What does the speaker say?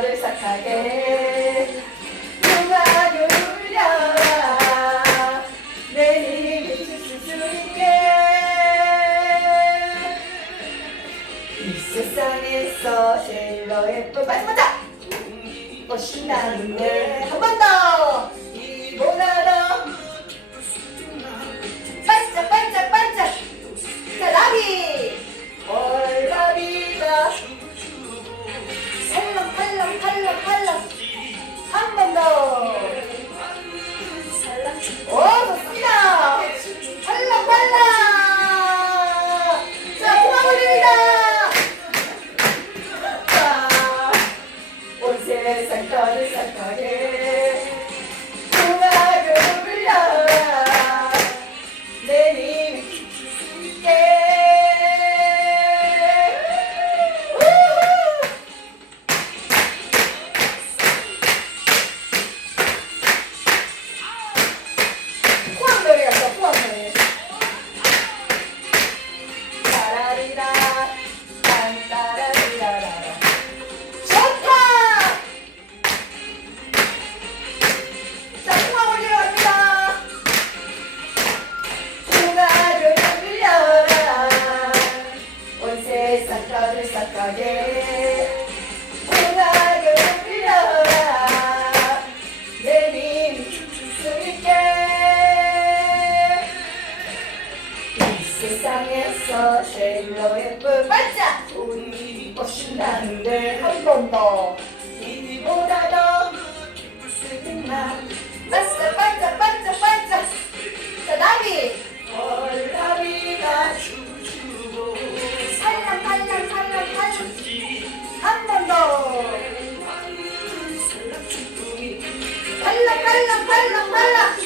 너를 착하게 누가 놀려라 내 힘이 주수 있게 이 세상에서 제일로 예쁜 마지막 자! 꽃이 나는데 한 번 더! 이보다 세상 셀러 예쁜 반짝 우리 입이 뻗신다는데 한 번더. 이보다 더 기쁠 수 있나 반짝 반짝 반짝 반짝 자 나비. 월나비가 주주고 살랑 살랑 살랑 살랑 한번더. 살랑 살랑 살랑 살랑